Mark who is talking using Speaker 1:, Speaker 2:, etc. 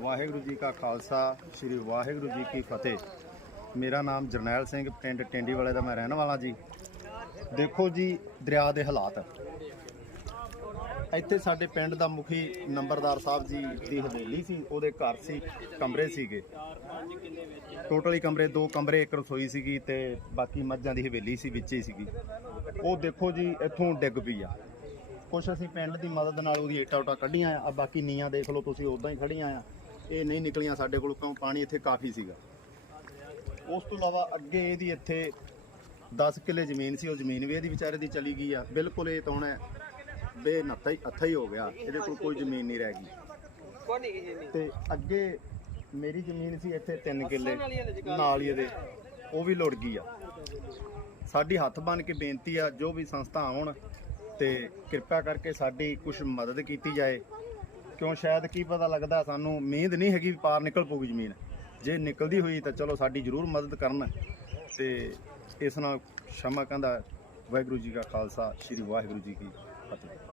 Speaker 1: ਵਾਹਿਗੁਰੂ ਜੀ ਕਾ ਖਾਲਸਾ, ਸ੍ਰੀ ਵਾਹਿਗੁਰੂ ਜੀ ਕੀ ਫਤਿਹ। ਮੇਰਾ ਨਾਮ ਜਰਨੈਲ ਸਿੰਘ, ਪਿੰਡ ਟੈਂਡੀ ਵਾਲੇ ਦਾ ਮੈਂ ਰਹਿਣ ਵਾਲਾ ਜੀ। ਦੇਖੋ ਜੀ, ਦਰਿਆ ਦੇ ਹਾਲਾਤ। ਇੱਥੇ ਸਾਡੇ ਪਿੰਡ ਦਾ ਮੁਖੀ ਨੰਬਰਦਾਰ ਸਾਹਿਬ ਜੀ ਦੀ ਹਵੇਲੀ ਸੀ, ਉਹਦੇ ਘਰ ਸੀ, ਕਮਰੇ ਸੀਗੇ। ਟੋਟਲੀ ਕਮਰੇ, ਦੋ ਕਮਰੇ, ਇੱਕ ਰਸੋਈ ਸੀਗੀ ਤੇ ਬਾਕੀ ਮੱਝਾਂ ਦੀ ਹਵੇਲੀ ਸੀ, ਵਿੱਚ ਹੀ ਸੀਗੀ। ਉਹ ਦੇਖੋ ਜੀ, ਇੱਥੋਂ ਡਿੱਗ ਪਈ ਆ। ਕੁਛ ਅਸੀਂ ਪਿੰਡ ਦੀ ਮਦਦ ਨਾਲ ਉਹਦੀ ਏਟਾ ਉਟਾ ਕੱਢੀਆਂ ਆ। ਬਾਕੀ ਨੀਆਂ ਦੇਖ ਲਓ ਤੁਸੀਂ ਉਦਾਂ ਹੀ ਖੜੀਆਂ ਆ। ਇਹ ਨਹੀਂ ਨਿਕਲੀਆਂ ਸਾਡੇ ਕੋਲ ਕਿਉਂ? ਪਾਣੀ ਇੱਥੇ ਕਾਫੀ ਸੀਗਾ। ਉਸ ਤੋਂ ਇਲਾਵਾ ਅੱਗੇ ਇਹਦੀ ਇੱਥੇ 10 ਕਿੱਲੇ ਜ਼ਮੀਨ ਸੀ ਉਹ ਜ਼ਮੀਨ ਵੀ ਇਹਦੀ ਵਿਚਾਰੇ ਦੀ ਚਲੀ ਗਈ ਆ। ਬਿਲਕੁਲ ਇਹ ਤਾਂ ਹੁਣ ਬੇ ਨੱਥਾ ਹੀ ਅੱਥਾ ਹੀ ਹੋ ਗਿਆ। ਇਹਦੇ ਕੋਲ ਕੋਈ ਜ਼ਮੀਨ ਨਹੀਂ ਰਹਿ ਗਈ। ਤੇ ਅੱਗੇ ਮੇਰੀ ਜ਼ਮੀਨ ਸੀ ਇੱਥੇ 3 ਕਿੱਲੇ। ਨਾਲ ਹੀ ਇਹਦੇ। ਉਹ ਵੀ ਲੁੜ ਗਈ ਆ। ਸਾਡੀ ਹੱਥ ਬਨ ਕੇ ਬੇਨਤੀ ਆ ਜੋ ਵੀ ਸੰਸਥਾ ਆਉਣ ਤੇ ਕਿਰਪਾ ਕਰਕੇ ਸਾਡੀ ਕੁਝ ਮਦਦ ਕੀਤੀ ਜਾਏ। ਕਿਉਂ ਸ਼ਾਇਦ ਕੀ ਪਤਾ ਲੱਗਦਾ ਸਾਨੂੰ ਉਮੀਦ ਨਹੀਂ ਹੈਗੀ ਵੀ ਪਾਰ ਨਿਕਲ ਪਊਗੀ ਜ਼ਮੀਨ। ਜੇ ਨਿਕਲਦੀ ਹੋਈ ਤਾਂ ਚਲੋ ਸਾਡੀ ਜ਼ਰੂਰ ਮਦਦ ਕਰਨ। ਤੇ ਇਸ ਨਾਲ ਸ਼ਮਾ ਕਹਿੰਦਾ, ਵਾਹਿਗੁਰੂ ਜੀ ਕਾ ਖਾਲਸਾ, ਸ੍ਰੀ ਵਾਹਿਗੁਰੂ ਜੀ ਕੀ ਫਤਿਹ।